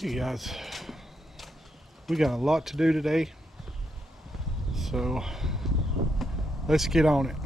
Hey guys, we got a lot to do today, so let's get on it.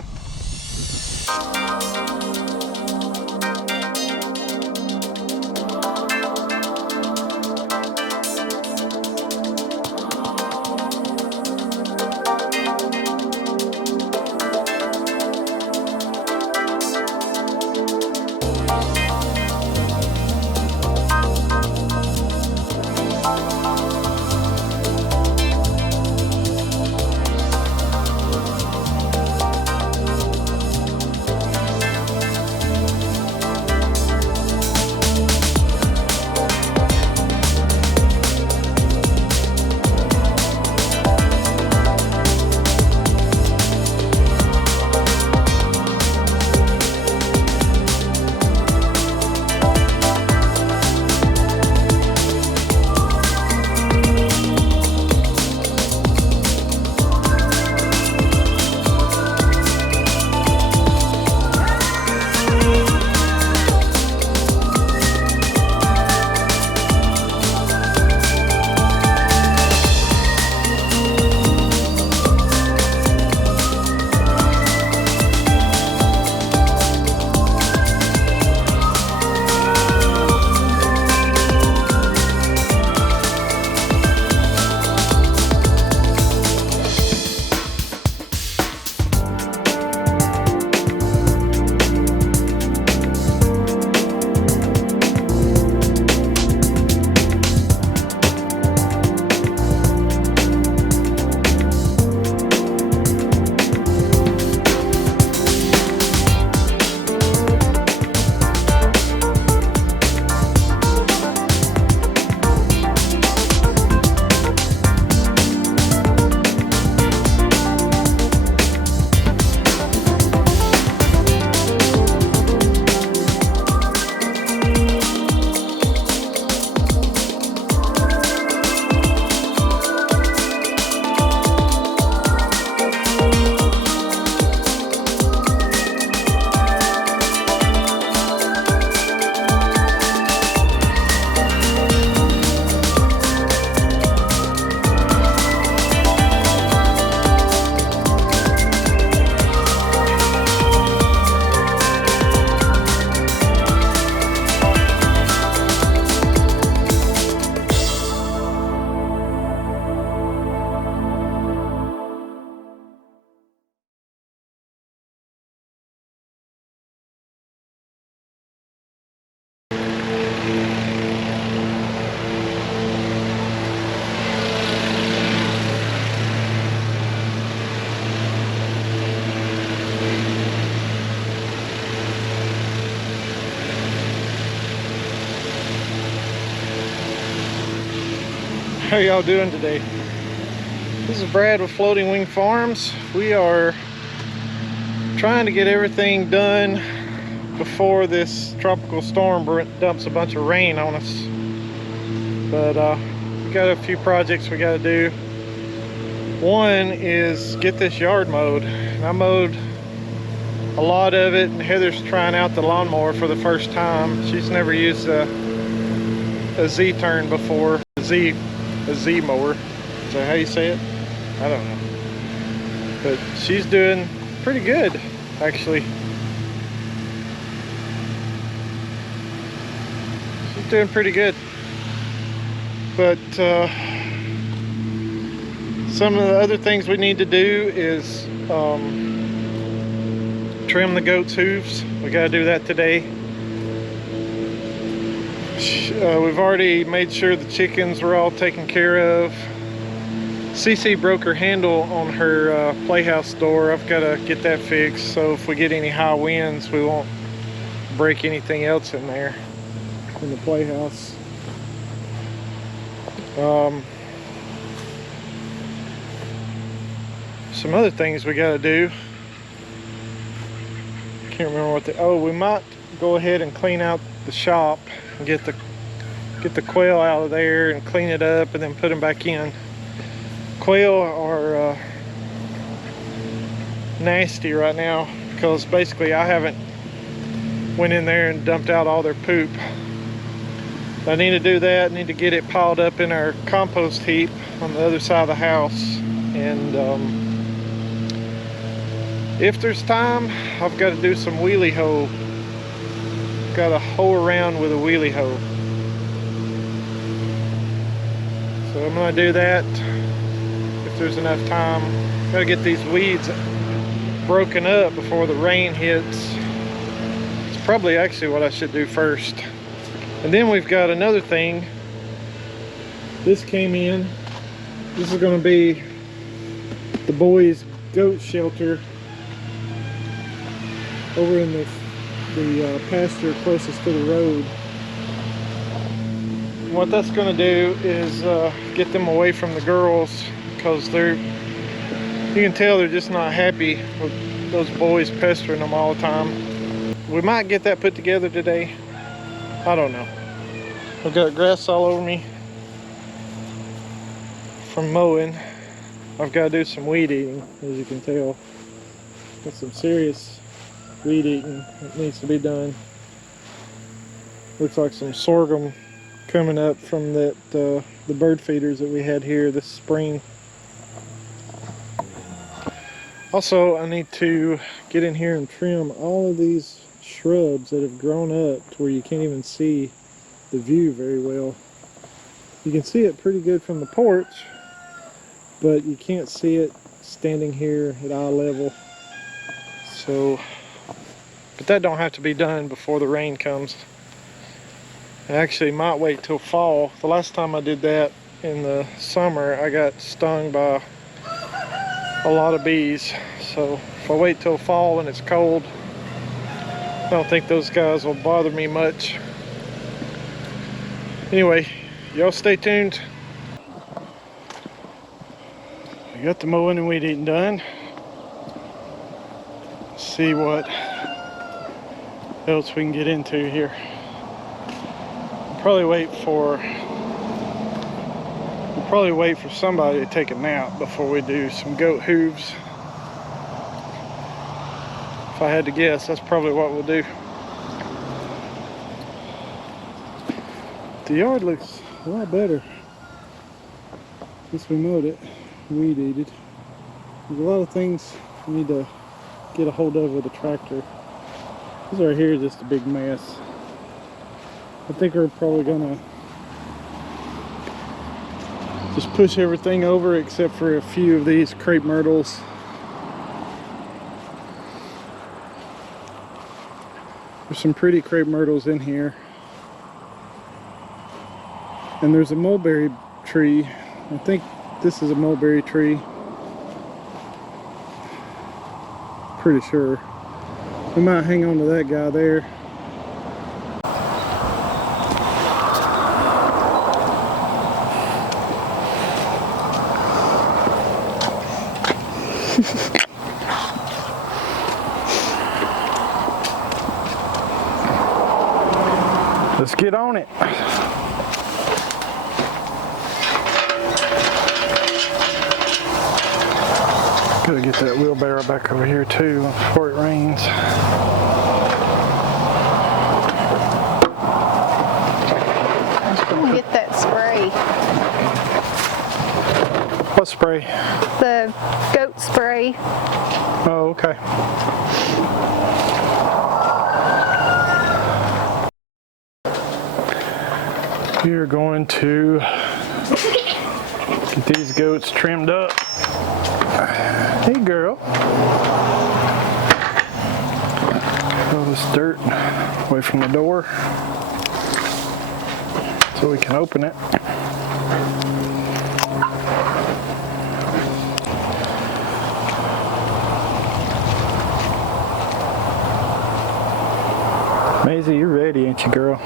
How y'all doing today? This is Brad with Floating Wing Farms. We are trying to get everything done before this tropical storm dumps a bunch of rain on us. But we got a few projects we got to do. One is get this yard mowed. I mowed a lot of it, and Heather's trying out the lawnmower for the first time. She's never used a Z-turn before. A Z mower. Is that how you say it? I don't know. But she's doing pretty good, actually. She's doing pretty good. But some of the other things we need to do is trim the goats' hooves. We got to do that today. We've already made sure the chickens were all taken care of. Cece broke her handle on her playhouse door. I've got to get that fixed, so if we get any high winds, we won't break anything else in there in the playhouse. Some other things we got to do. Can't remember what we might go ahead and clean out the shop and get the quail out of there and clean it up and then put them back in. Quail are nasty right now because basically I haven't went in there and dumped out all their poop. I need to do that. I need to get it piled up in our compost heap on the other side of the house. And if there's time, I've got to do some wheelie hoe. Got to hoe around with a wheelie hoe. So I'm going to do that if there's enough time. Got to get these weeds broken up before the rain hits. It's probably actually what I should do first. And then we've got another thing. This came in. This is going to be the boys' goat shelter over in the pasture closest to the road. What that's going to do is get them away from the girls, because you can tell they're just not happy with those boys pestering them all the time. We might get that put together today. I don't know. I've got grass all over me from mowing. I've got to do some weed eating, as you can tell. Got some serious weed eating that needs to be done. Looks like some sorghum coming up from that the bird feeders that we had here this spring. Also, I need to get in here and trim all of these shrubs that have grown up to where you can't even see the view very well. You can see it pretty good from the porch, but you can't see it standing here at eye level. So, but that don't have to be done before the rain comes. I actually might wait till fall. The last time I did that in the summer, I got stung by a lot of bees. So if I wait till fall and it's cold, I don't think those guys will bother me much. Anyway, y'all stay tuned. I got the mowing and weed eating done. Let's see what else we can get into here. We'll probably wait for somebody to take a nap before we do some goat hooves. If I had to guess, that's probably what we'll do. The yard looks a lot better since we mowed it, weed eated. There's a lot of things we need to get a hold of with the tractor. This right here is just a big mess. I think we're probably gonna just push everything over except for a few of these crepe myrtles. There's some pretty crepe myrtles in here. And there's a mulberry tree. I think this is a mulberry tree. Pretty sure. We might hang on to that guy there. Let's get on it. Gotta get that wheelbarrow back over here too before it rains. I'm gonna get that spray. What spray? The goat spray. Oh, okay. We're going to get these goats trimmed up. Hey girl. All this dirt away from the door so we can open it. Maisie, you're ready, ain't you, girl?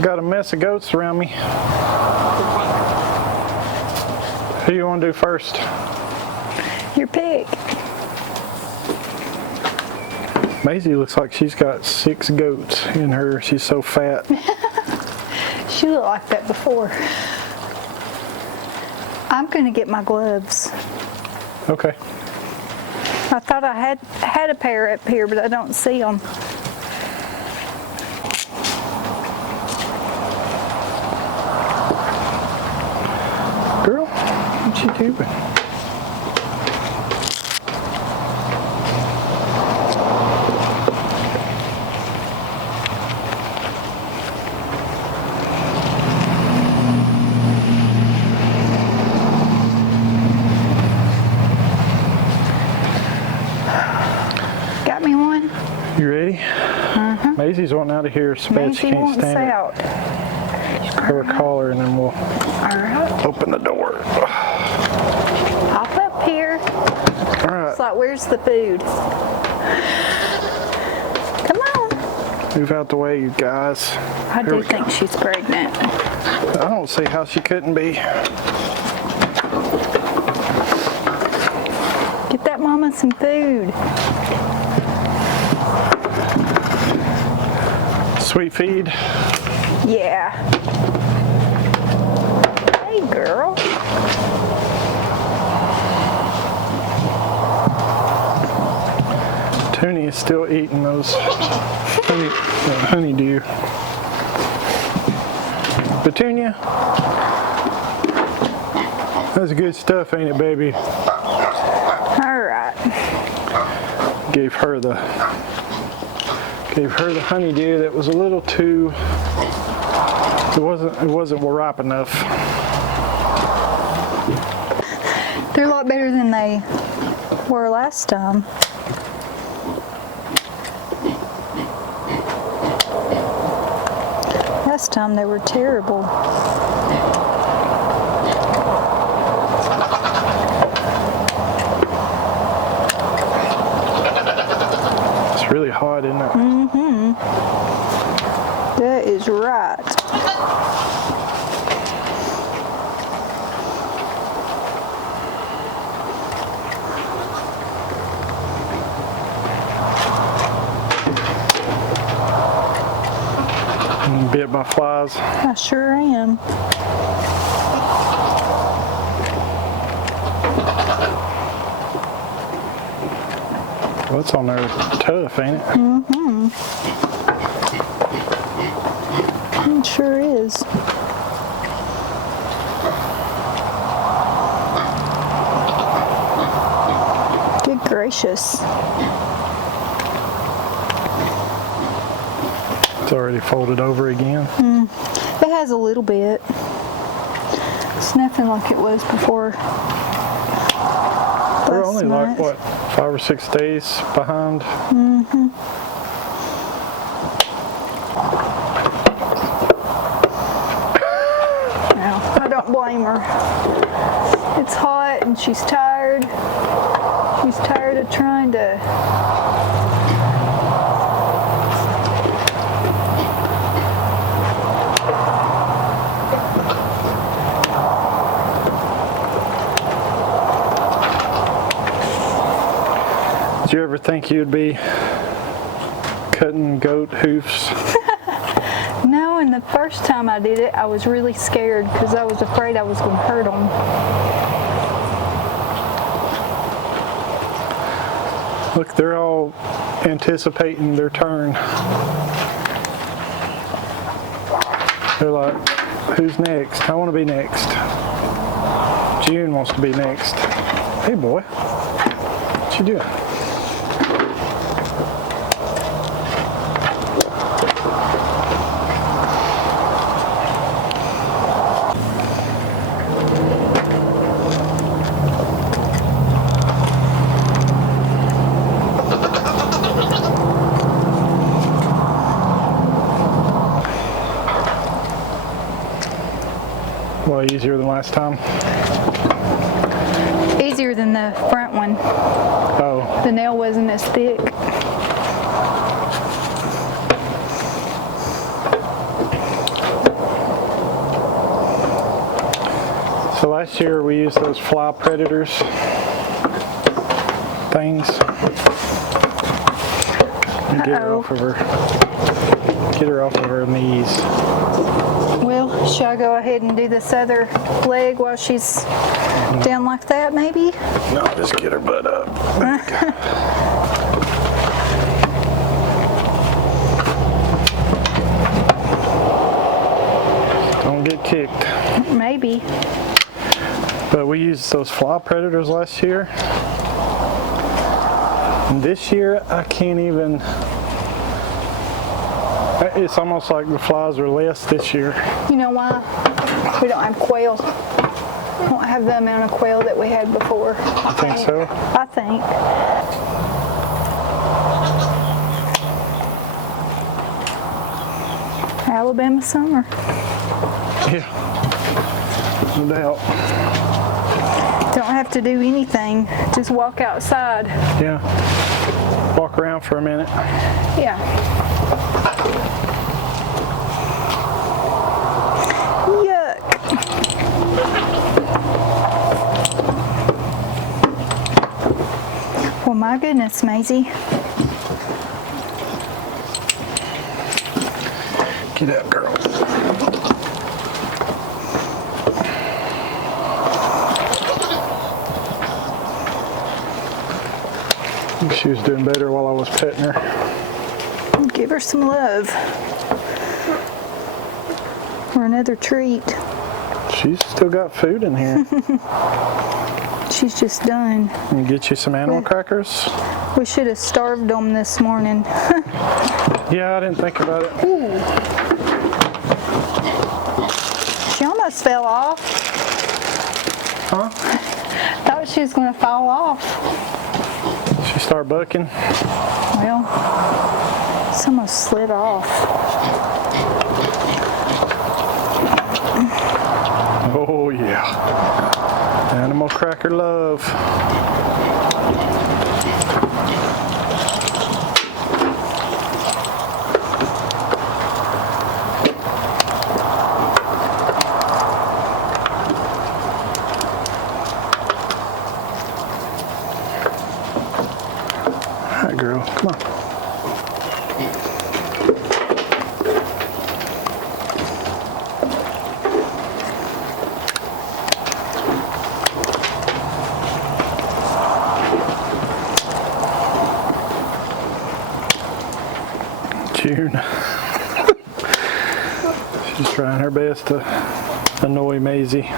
Got a mess of goats around me. Who you want to do first? Your pick. Maisie looks like she's got 6 goats in her. She's so fat. She looked like that before. I'm going to get my gloves. Okay. I thought I had a pair up here, but I don't see them. Girl, what you doing? Got me one? You ready? Maisie's wanting out of here so bad she Maisie can't wants stand it. out. Grab her collar and then we'll All right. open the door. Hop up here. All right, It's like, where's the food? Come on. move out the way, you guys. I Here do we go. think she's pregnant. I don't see how she couldn't be. Get that mama some food. Sweet feed. Yeah. Hey, girl. Toonie is still eating those honeydew. Petunia, that's good stuff, ain't it, baby? All right. Gave her the honeydew that was a little too. It wasn't ripe enough. They're a lot better than they were last time. Last time they were terrible. It's really hot, isn't it? That is right. I'm bit by flies. I sure am. Well, it's on there tough, ain't it? It sure is. Good gracious. It's already folded over again. It has a little bit. It's nothing like it was before. We're last only like, night. what, 5 or 6 days behind? No, I don't blame her. It's hot and she's tired. She's tired of trying to Did you ever think you'd be cutting goat hoofs? No, and the first time I did it, I was really scared because I was afraid I was going to hurt them. Look, they're all anticipating their turn. They're like, who's next? I want to be next. June wants to be next. Hey, boy. What you doing? A lot easier than last time. Easier than the front one. Oh, The nail wasn't as thick. so last year we used those fly predators things. Get it Uh-oh. off of her. Get her off of her knees. Well, should I go ahead and do this other leg while she's down like that, maybe? No, just get her butt up. Don't get kicked. Maybe. But we used those fly predators last year. And this year, I can't even... It's almost like the flies are less this year. You know why? We don't have quail. We don't have the amount of quail that we had before. I think so? I think. Alabama summer. Yeah. No doubt. Don't have to do anything. Just walk outside. Yeah. Walk around for a minute. Yeah. Yuck. Well, my goodness, Maisie. Get up, girl. She was doing better while I was petting her. Give her some love. Or another treat. She's still got food in here. She's just done. And get you some animal crackers? We should have starved them this morning. Yeah, I didn't think about it. Ooh. She almost fell off. Huh? Thought she was going to fall off. She started bucking. Well, it's almost slid off. Oh yeah. Animal cracker love. All right, girl, come on. June. She's trying her best to annoy Maisie.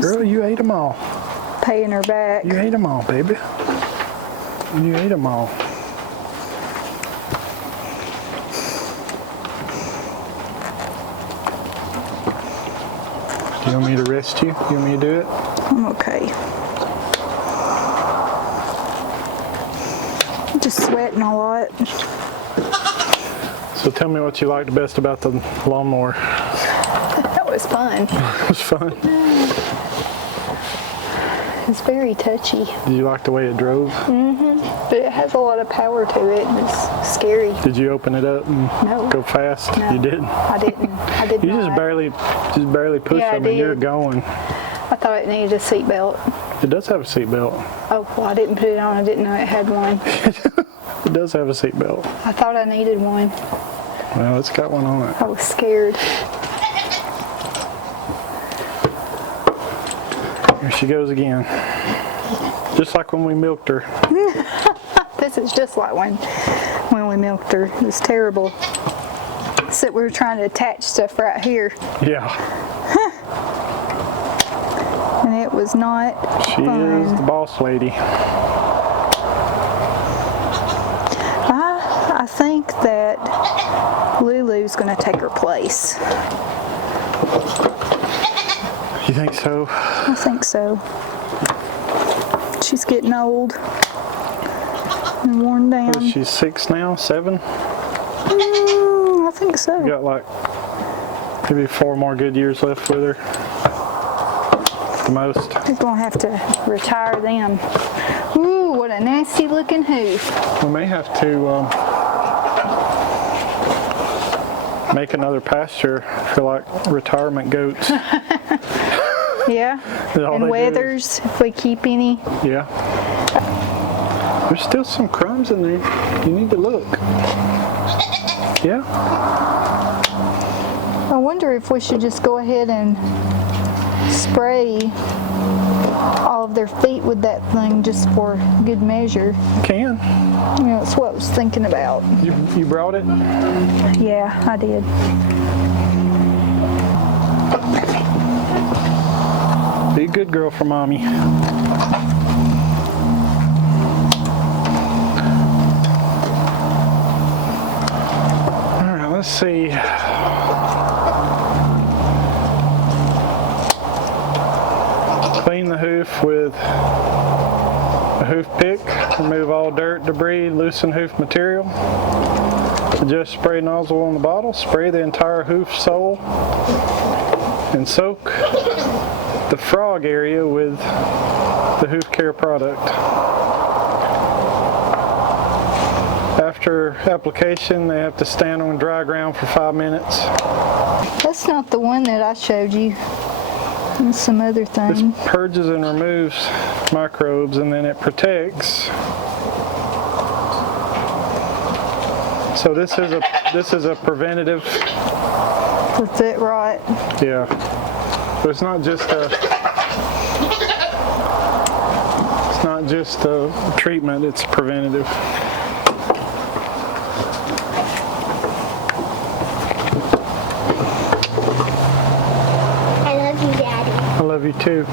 Girl, you ate them all. Paying her back. You ate them all, baby. You ate them all. Do you want me to rest you? You want me to do it? I'm okay. I'm just sweating a lot. So tell me what you liked best about the lawnmower. That was fun. It was fun. It's very touchy. Did you like the way it drove? But it has a lot of power to it and it's scary. Did you open it up and No. go fast? No. You didn't? I didn't. I did You not. just barely push Yeah, I them and you're did. going. I thought it needed a seatbelt. It does have a seat belt. Oh, well, I didn't put it on. I didn't know it had one. It does have a seat belt. I thought I needed one. Well, it's got one on it. I was scared. Here she goes again. Just like when we milked her. This is just like when we milked her. It was terrible. Except we were trying to attach stuff right here. Yeah. And it was not She fun. is the boss lady. I think that Lulu's going to take her place. You think so? I think so. She's getting old and worn down. What is she, 6 now? 7? I think so. We got like maybe 4 more good years left with her. The most. We're going to have to retire them. Ooh, what a nasty looking hoof. We may have to make another pasture for like retirement goats. Yeah. All they And do wethers, if we keep any. Yeah. There's still some crumbs in there. You need to look. Yeah? I wonder if we should just go ahead and spray all of their feet with that thing just for good measure. Can. You know, it's what I was thinking about. You brought it? Yeah, I did. Be a good girl for mommy. Alright, let's see. Clean the hoof with a hoof pick. Remove all dirt, debris, loosen hoof material. Adjust spray nozzle on the bottle. Spray the entire hoof sole and soak the frog area with the hoof care product. After application, they have to stand on dry ground for 5 minutes. That's not the one that I showed you. It's some other thing. This purges and removes microbes, and then it protects. So this is a preventative. For foot rot. Yeah. So it's not just a treatment, it's preventative. I love you, Daddy. I love you too.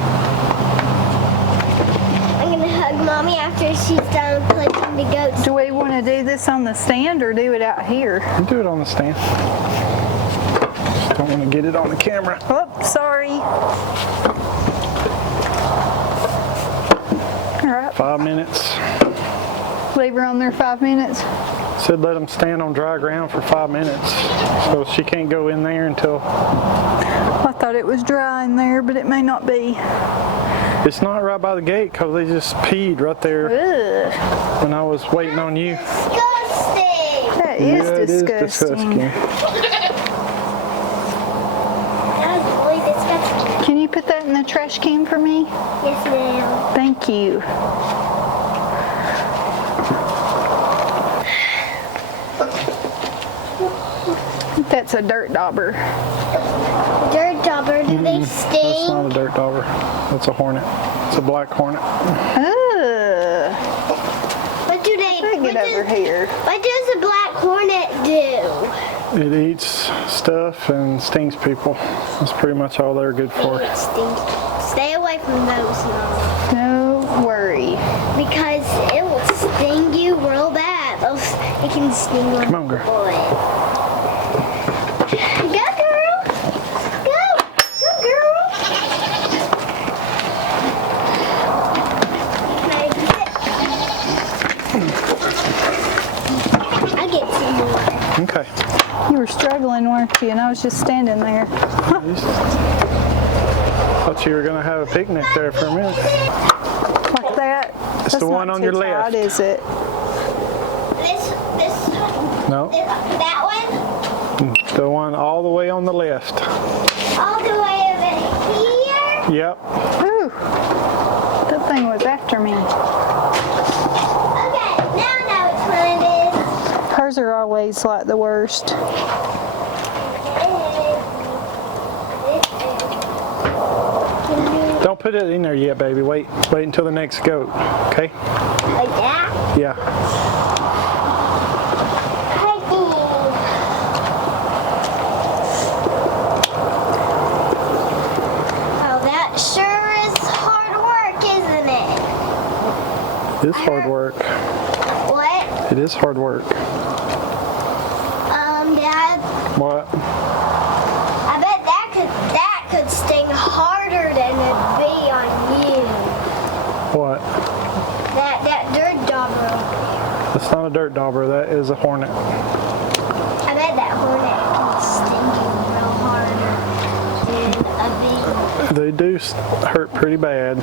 I'm gonna hug Mommy after she's done collecting the goats. Do we want to do this on the stand or do it out here? You do it on the stand. Just don't want to get it on the camera. Oh, sorry. All right. 5 minutes. Leave her on there 5 minutes. Said let them stand on dry ground for 5 minutes. So she can't go in there until... I thought it was dry in there, but it may not be. It's not right by the gate because they just peed right there Ugh, when I was waiting on you. Disgusting! that Yeah, is it disgusting. That was really disgusting. Can you put that in the trash can for me? Yes, ma'am. Thank you. That's a dirt dauber. Dirt dauber, do they That's sting? not a dirt dauber. That's a hornet. It's a black hornet. Ugh. What do they Get over here. What does a black hornet do? It eats stuff and stings people. That's pretty much all they're good for. It stings. Stay away from those, Mom. No worry. Because it will sting you real bad. It can sting you. Come on, girl. Boy. Go, girl. Go. Go, girl. I'll get some more. Okay. You were struggling, weren't you? And I was just standing there. Thought you were going to have a picnic there for a minute. Like that. It's the one on your left. What is it? This No, that one? the one all the way on the left. All the way over here? Yep. Ooh. That thing was after me. Okay, now I know which one it is. Hers are always like the worst. Don't put it in there yet, baby. Wait until the next goat. Okay? Like that? Yeah. Oh, that sure is hard work, isn't it? It is hard work. What? It is hard work. Dad, What? I bet that could sting harder than it'd be on you. What? That dirt dauber. That's not a dirt dauber. That is a hornet. I bet that hornet can sting you real harder than a bee. They do hurt pretty bad.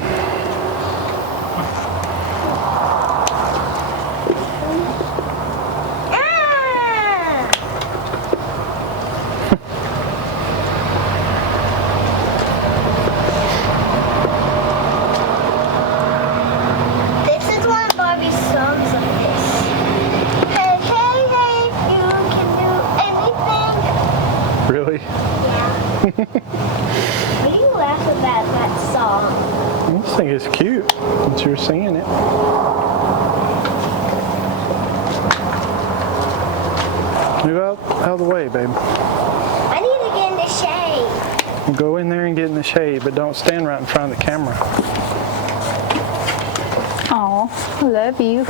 This is one of Barbie's songs What do you laugh about that song? I just think it's cute that you're singing it. Move out of the way, babe. I need to get in the shade. Go in there and get in the shade, but don't stand right in front of the camera. Oh, I love you.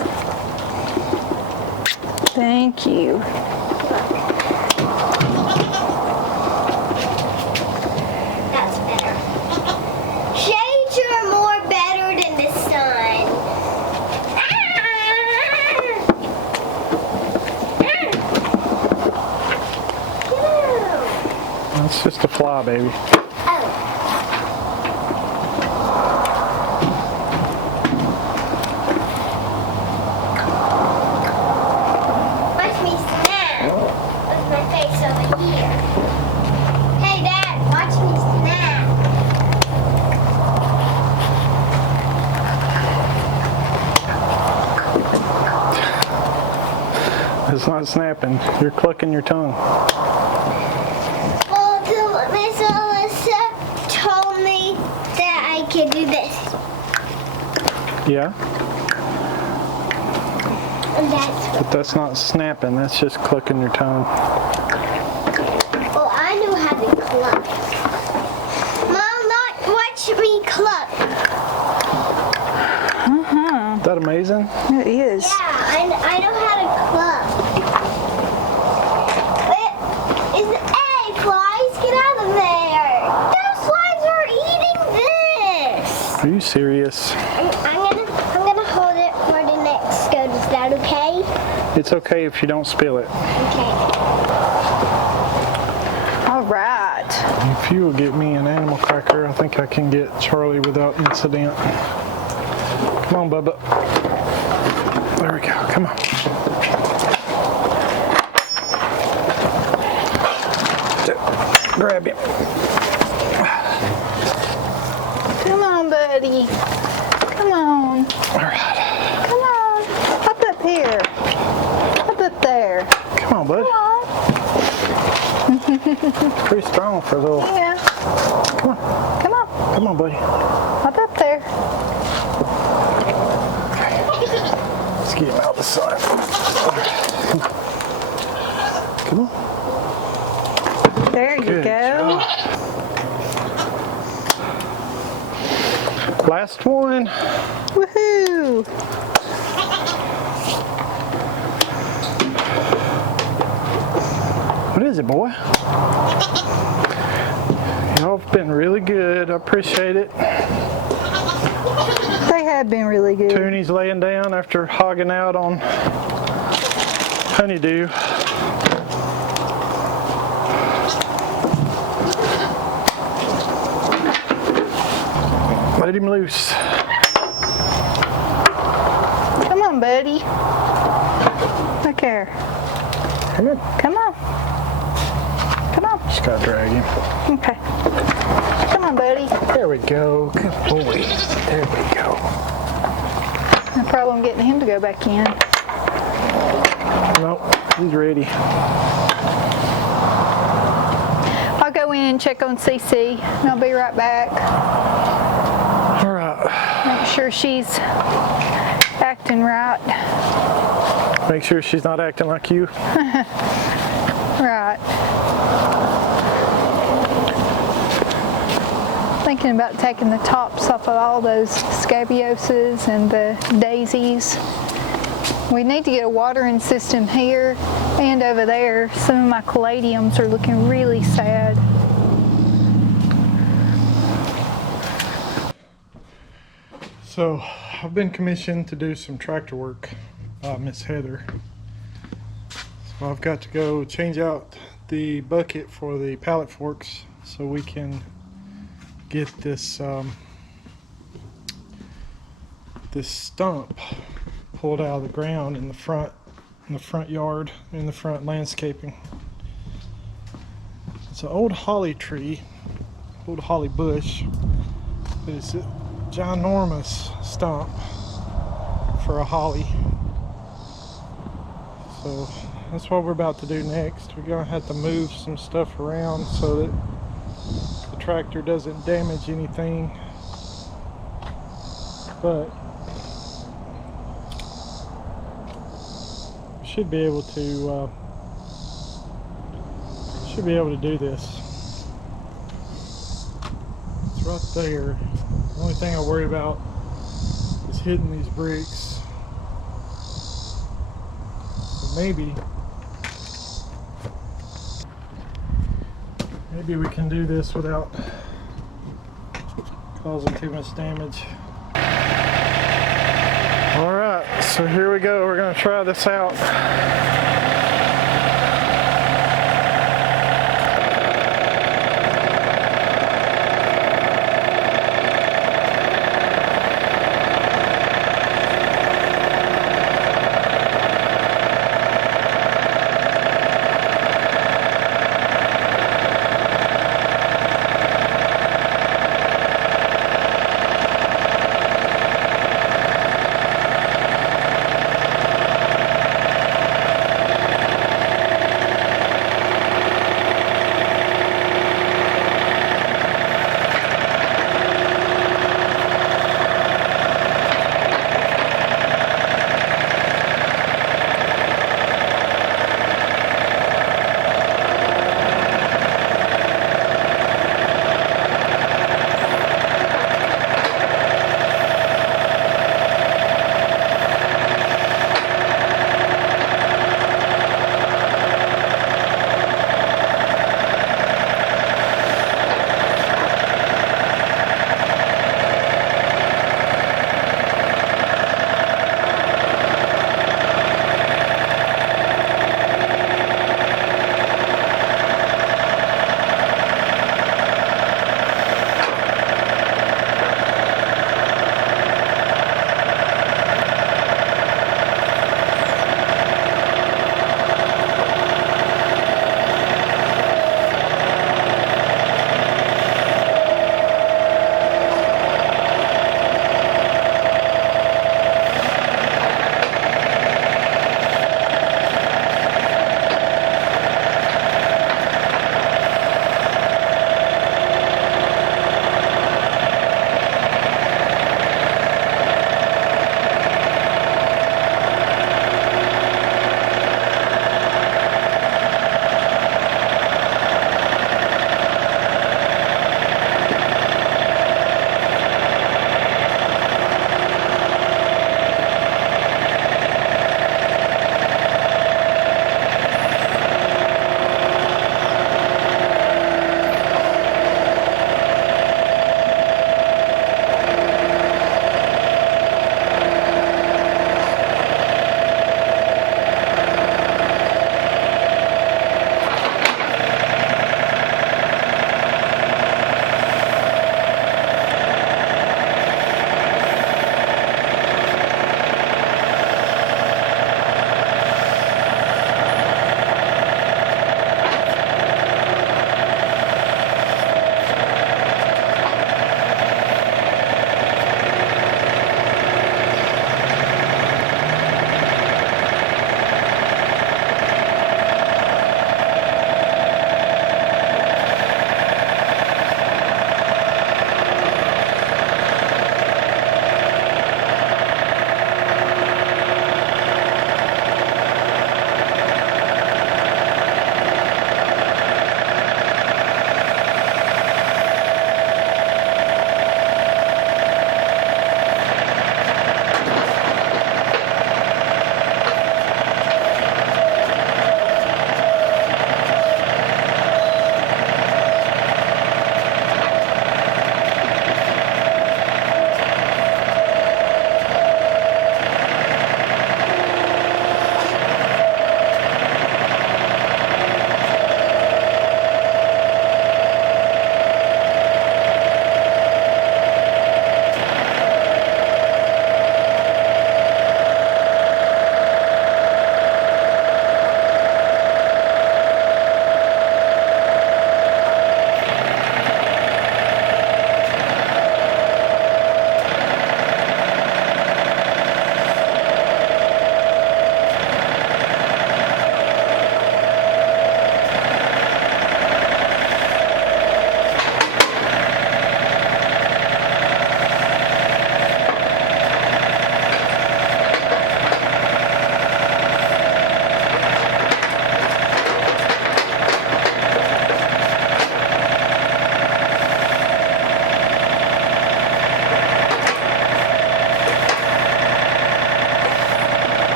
Thank you. That's better. Shades are more better than the sun. That's just a fly, baby. Watch me snap with my face over here. Hey, Dad, watch me snap. It's not snapping. You're clucking your tongue. Well, Miss Alyssa told me that I could do this. Yeah, And that's but that's not snapping. That's just clucking your tongue. well, I know how to cluck. Mom, watch me cluck. Is that amazing? It is. Yeah, I know how to cluck. Hey, flies, get out of there. Those flies are eating this. Are you serious? I'm gonna hold it for the next go. Is that okay? It's okay if you don't spill it. Okay. All right. If you will get me an animal cracker, I think I can get Charlie without incident. Come on, Bubba. There we go. Come on. Grab him. Come on, buddy. Come on. All right. Come on. Up here. Up there. Come on, bud. Come on. Pretty strong for a little. Yeah. Come on. Come on. Come on, buddy. Up there. Let's get him out of the sun. Come on. There you Good go. job. Last one. Woohoo. What is it, boy? Y'all have been really good. I appreciate it. They have been really good. Toonie's laying down after hogging out on honeydew. Let him loose. Come on, buddy. Look here. Come on. Come on. Come on. Just gotta drag him. Okay. Come on, buddy. There we go. Good boy. There we go. No problem getting him to go back in. Nope, he's ready. I'll go in and check on Cece, and I'll be right back. All right. Make sure she's acting right. Make sure she's not acting like you. Right. Thinking about taking the tops off of all those scabioses and the daisies. We need to get a watering system here and over there. Some of my caladiums are looking really sad. So, I've been commissioned to do some tractor work by Miss Heather. So I've got to go change out the bucket for the pallet forks so we can get this this stump pulled out of the ground in the front yard, in the front landscaping. It's an old holly tree, old holly bush, but it's a ginormous stump for a holly. So that's what we're about to do next. We're gonna have to move some stuff around so that tractor doesn't damage anything, but we should be able to do this. It's right there. The only thing I worry about is hitting these bricks. So maybe we can do this without causing too much damage. All right, so here we go. We're gonna try this out.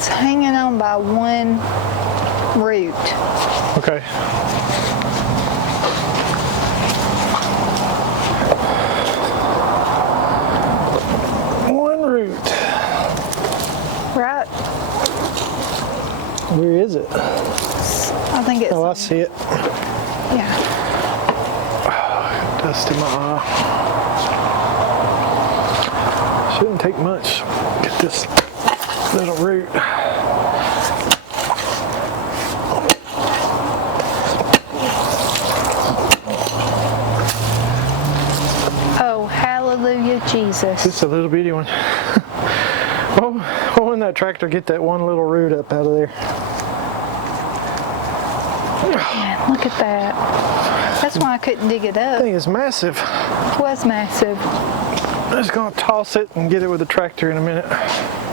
It's hanging on by one root. Okay. One root. Right? Where is it? I think it's. Oh, I see it. Yeah. Dust in my eye. Shouldn't take much. Get this little root. Oh, hallelujah, Jesus. Just a little bitty one. Oh, when that tractor get that one little root up out of there. Man, look at that. That's why I couldn't dig it That up. thing is massive. It was massive. I'm just gonna toss it and get it with the tractor in a minute.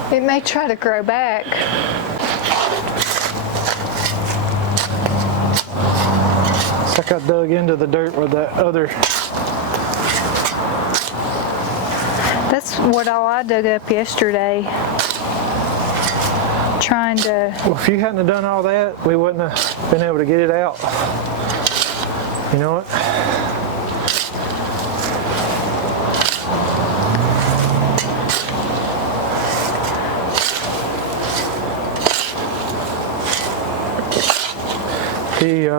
It may try to grow back. It's like I dug into the dirt with that other. That's what all I dug up yesterday. Trying to. Well, if you hadn't have done all that, we wouldn't have been able to get it out. You know what? You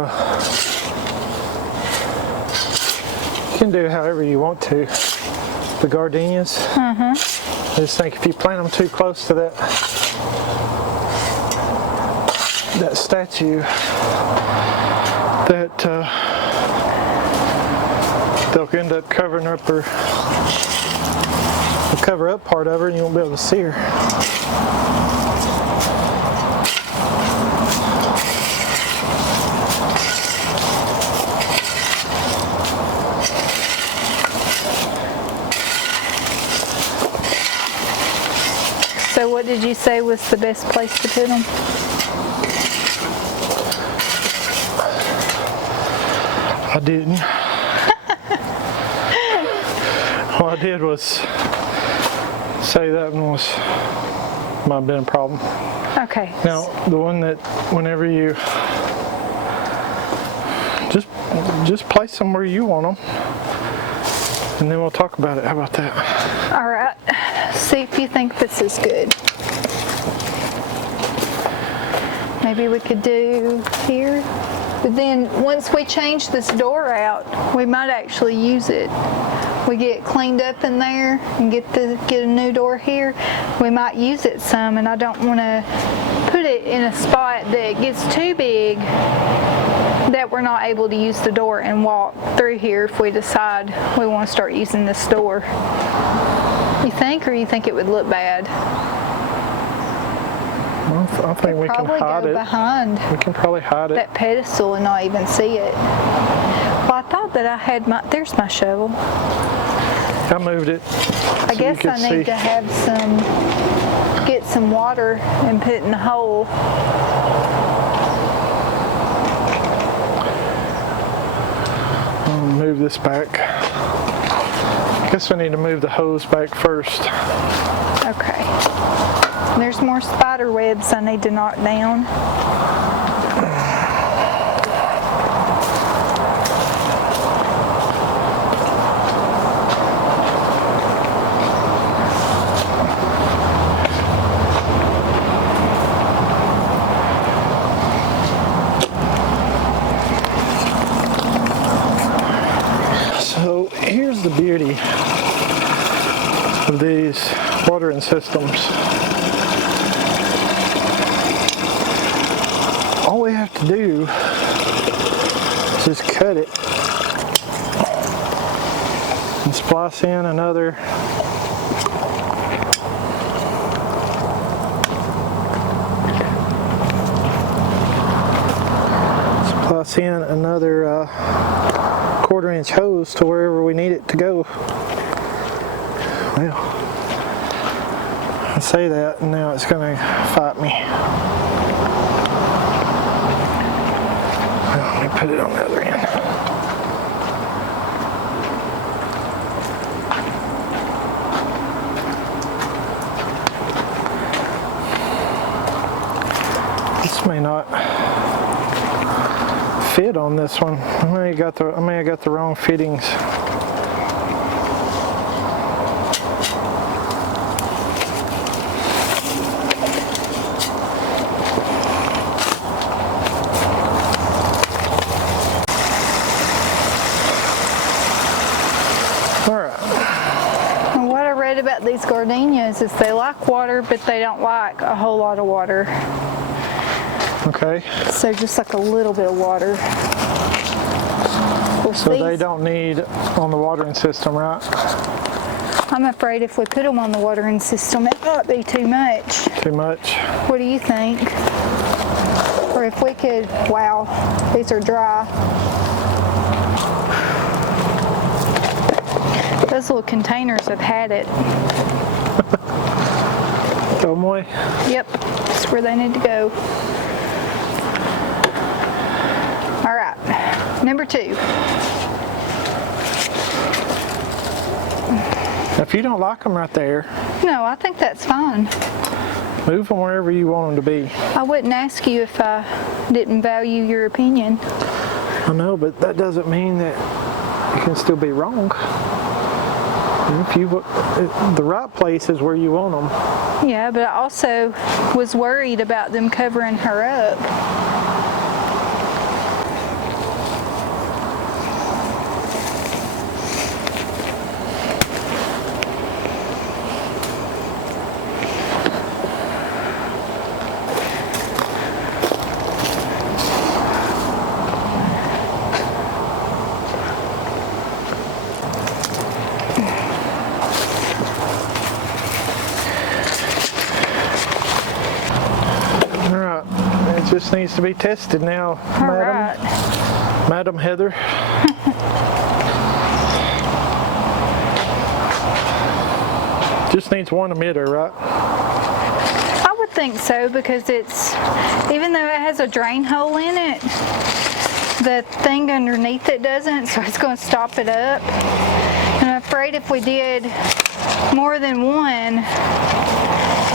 can do however you want to. The gardenias. I just think if you plant them too close to that statue, that they'll end up covering up her. They'll cover up part of her, and you won't be able to see her. So what did you say was the best place to put them? I didn't. All I did was say that one might have been a problem. Okay. Now, the one that whenever you just place them where you want them, and then we'll talk about it. How about that? All right. See if you think this is good. Maybe we could do here. But then once we change this door out, we might actually use it. We get it cleaned up in there and get a new door here. We might use it some, and I don't want to put it in a spot that gets too big that we're not able to use the door and walk through here if we decide we want to start using this door. You think, or you think it would look bad? I think we can hide it. Behind We can probably hide it. that pedestal and not even see it. Well, I thought that I had there's my shovel. I moved it. I guess I need to have get some water and put it in the hole. I'll move this back. I guess I need to move the hose back first. Okay. There's more spider webs I need to knock down. So here's the beauty of these watering systems. All we have to do is just cut it and splice in another quarter-inch hose to wherever we need it to go. Well, I say that and now it's going to fight me. Well, let me put it on the other end. This may not fit on this one. I may have got the wrong fittings. About these gardenias is they like water, but they don't like a whole lot of water. Okay. So just like a little bit of water. So they don't need on the watering system, right? I'm afraid if we put them on the watering system, it might be too much. Too much? What do you think? Or if we could, wow, these are dry. Those little containers have had it. Throw them away? Yep, that's where they need to go. All right, number 2. If you don't like them right there, no, I think that's fine. Move them wherever you want them to be. I wouldn't ask you if I didn't value your opinion. I know, but that doesn't mean that you can still be wrong. If you, the right place is where you want them. Yeah, but I also was worried about them covering her up. Just needs to be tested now, Madam Heather. Just needs one emitter, right? I would think so, because it's, even though it has a drain hole in it, the thing underneath it doesn't, so it's going to stop it up. And I'm afraid if we did more than one,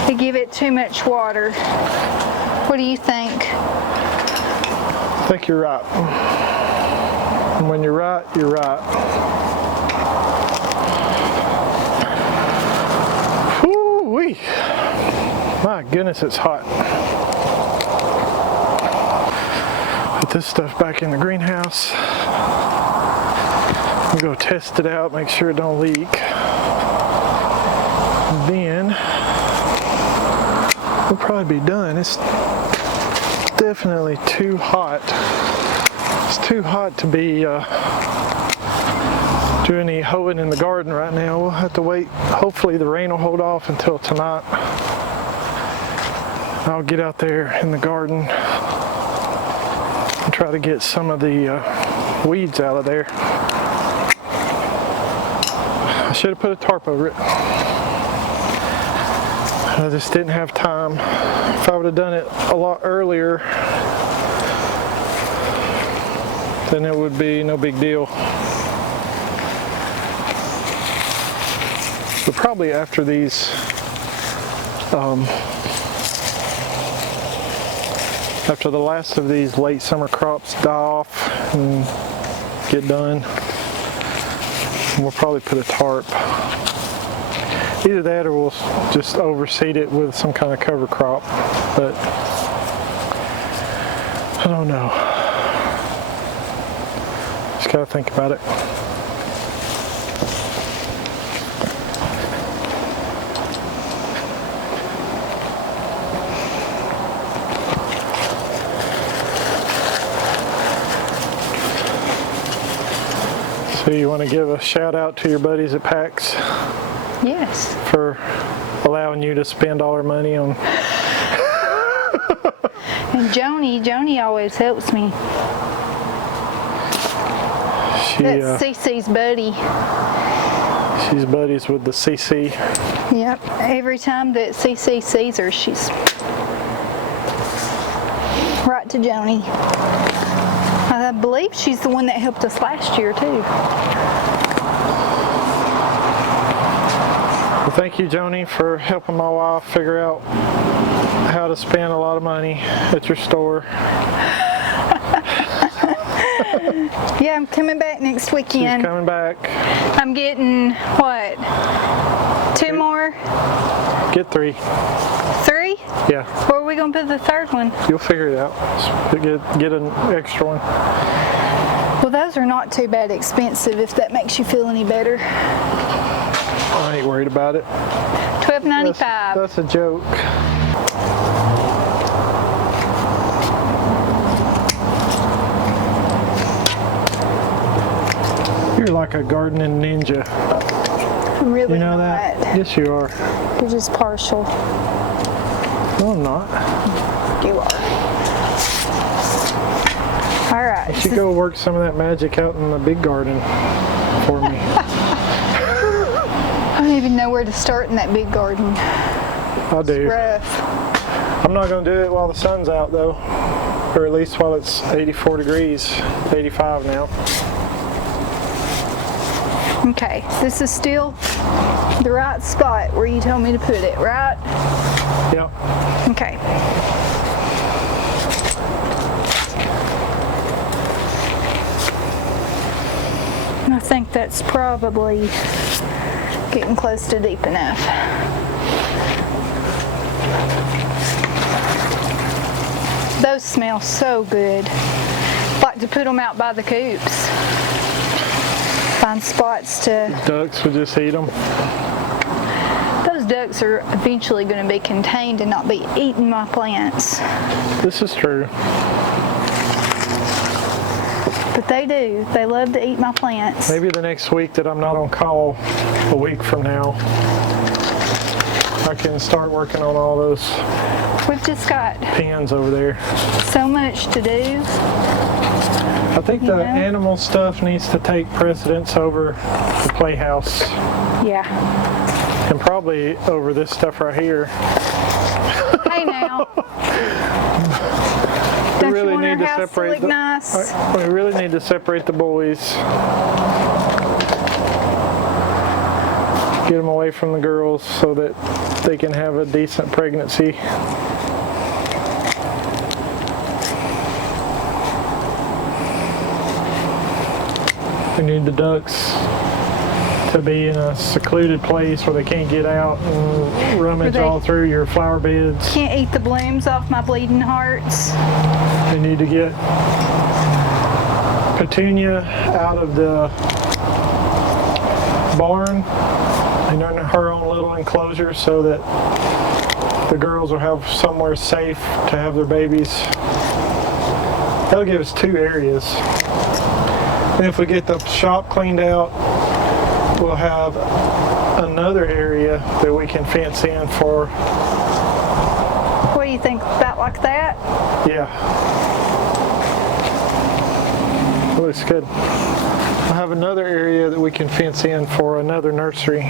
it'd give it too much water. What do you think? I think you're right. And when you're right, you're right. Woo-wee. My goodness, it's hot. Put this stuff back in the greenhouse. We'll go test it out, make sure it don't leak. And then we'll probably be done. It's definitely too hot. It's too hot to be doing any hoeing in the garden right now. We'll have to wait. Hopefully the rain will hold off until tonight. I'll get out there in the garden and try to get some of the weeds out of there. I should have put a tarp over it. I just didn't have time. If I would have done it a lot earlier, then it would be no big deal. But probably after these, after the last of these late summer crops die off and get done, we'll probably put a tarp. Either that or we'll just overseed it with some kind of cover crop, but I don't know. Just gotta think about it. So you want to give a shout out to your buddies at PAX? Yes. For allowing you to spend all our money on. And Joni always helps me. That's CC's buddy. She's buddies with the CC. Yep. Every time that CC sees her, she's right to Joni. I believe she's the one that helped us last year too. Well, thank you, Joni, for helping my wife figure out how to spend a lot of money at your store. Yeah, I'm coming back next She's weekend. coming back. I'm getting, what, 2 more? Get 3. 3? Yeah, Where are we going to put the third one? you'll figure it out. Get an extra one. Well, those are not too bad expensive if that makes you feel any better. I ain't worried about it. $12.95. That's a joke. You're like a gardening ninja. Really You know not. that? Yes, you are. You're just partial. No, I'm not. You are. All right. You should go work some of that magic out in the big garden for me. I don't even know where to start in that big garden. I do. Rough. I'm not going to do it while the sun's out, though. Or at least while it's 84 degrees, 85 now. Okay, this is still the right spot where you told me to put it, right? Yep. Okay. I think that's probably getting close to deep enough. Those smell so good. Like to put them out by the coops. Find spots to... Ducks would just eat them. Those ducks are eventually going to be contained and not be eating my plants. This is true. But they do. They love to eat my plants. Maybe the next week that I'm not on call, a week from now, I can start working on all those We've just got pens over there. so much to do. I think the Yeah. animal stuff needs to take precedence over the playhouse Yeah. and probably over this stuff right here. Hey now. We Don't really you want need our to house to separate look the nice? we really need to separate the boys. Get them away from the girls so that they can have a decent pregnancy. We need the ducks to be in a secluded place where they can't get out and rummage all through your flower beds. Can't eat the blooms off my bleeding hearts. They need to get Petunia out of the barn and in her own little enclosure so that the girls will have somewhere safe to have their babies. That'll give us 2 areas. And if we get the shop cleaned out, we'll have another area that we can fence in for. What do you think about like that? Yeah. Looks good. We'll have another area that we can fence in for another nursery.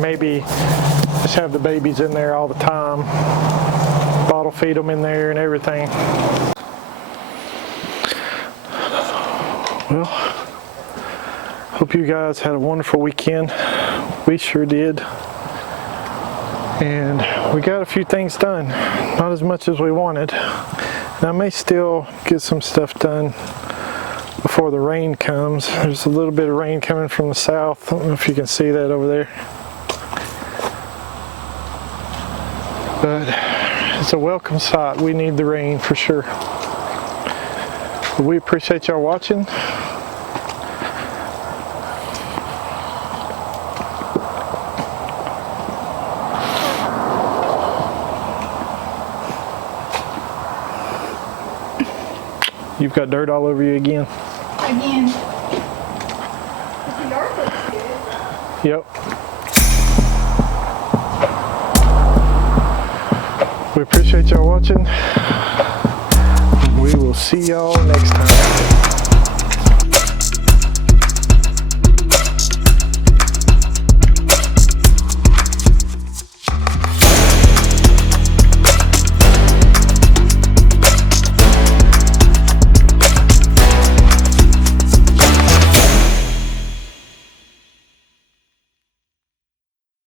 Maybe just have the babies in there all the time. Bottle feed them in there and everything. Well, hope you guys had a wonderful weekend. We sure did. And we got a few things done. Not as much as we wanted. And I may still get some stuff done before the rain comes. There's a little bit of rain coming from the south. I don't know if you can see that over there. But it's a welcome sight. We need the rain for sure. But we appreciate y'all watching. You've got dirt all over you again. Again. The yard looks good. Yep. We appreciate y'all watching. We will see y'all next time.